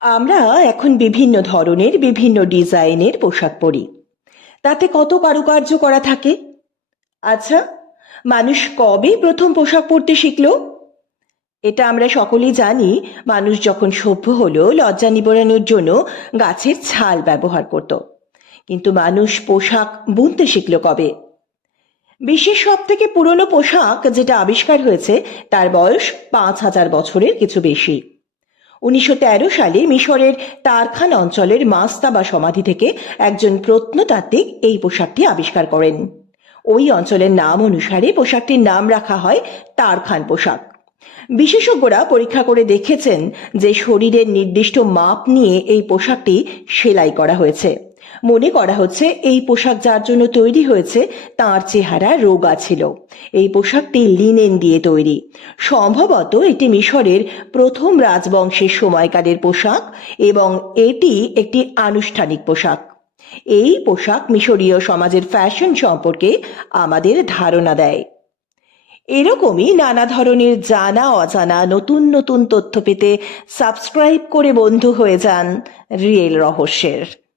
আমরা এখন বিভিন্ন ধরনের, বিভিন্ন ডিজাইনের পোশাক পরি। তাতে কত কারুকার্য করা থাকে? আচ্ছা মানুষ কবে প্রথম পোশাক পরতে শিখলো? এটা আমরা সকলেই জানি, মানুষ যখন সভ্য হলো, লজ্জা নিবারণের জন্য গাছের ছাল ব্যবহার করত। কিন্তু মানুষ পোশাক বুনতে শিখল কবে? বিশ্বের সব থেকে পুরনো পোশাক যেটা আবিষ্কার হয়েছে, তার বয়স পাঁচ হাজার বছরের কিছু বেশি। উনিশশো তেরো সালে মিশরের তারখান অঞ্চলের মাস্তাবা সমাধি থেকে একজন প্রত্নতাত্ত্বিক এই পোশাকটি আবিষ্কার করেন। ওই অঞ্চলের নাম অনুসারে পোশাকটির নাম রাখা হয় তারখান পোশাক। বিশেষজ্ঞরা পরীক্ষা করে দেখেছেন যে শরীরের নির্দিষ্ট মাপ নিয়ে এই পোশাকটি সেলাই করা হয়েছে। মনে করা হচ্ছে এই পোশাক যার জন্য তৈরি হয়েছে, তার চেহারা রোগা ছিল। এই পোশাকটি লিনেন দিয়ে তৈরি। সম্ভবত এটি মিশরের প্রথম রাজবংশের সময়কালের পোশাক এবং এটি একটি আনুষ্ঠানিক পোশাক। এই পোশাক মিশরীয় সমাজের ফ্যাশন সম্পর্কে আমাদের ধারণা দেয়। এরকমই নানা ধরনের জানা অজানা নতুন নতুন তথ্য পেতে সাবস্ক্রাইব করে বন্ধু হয়ে যান রিয়েল রহস্যের।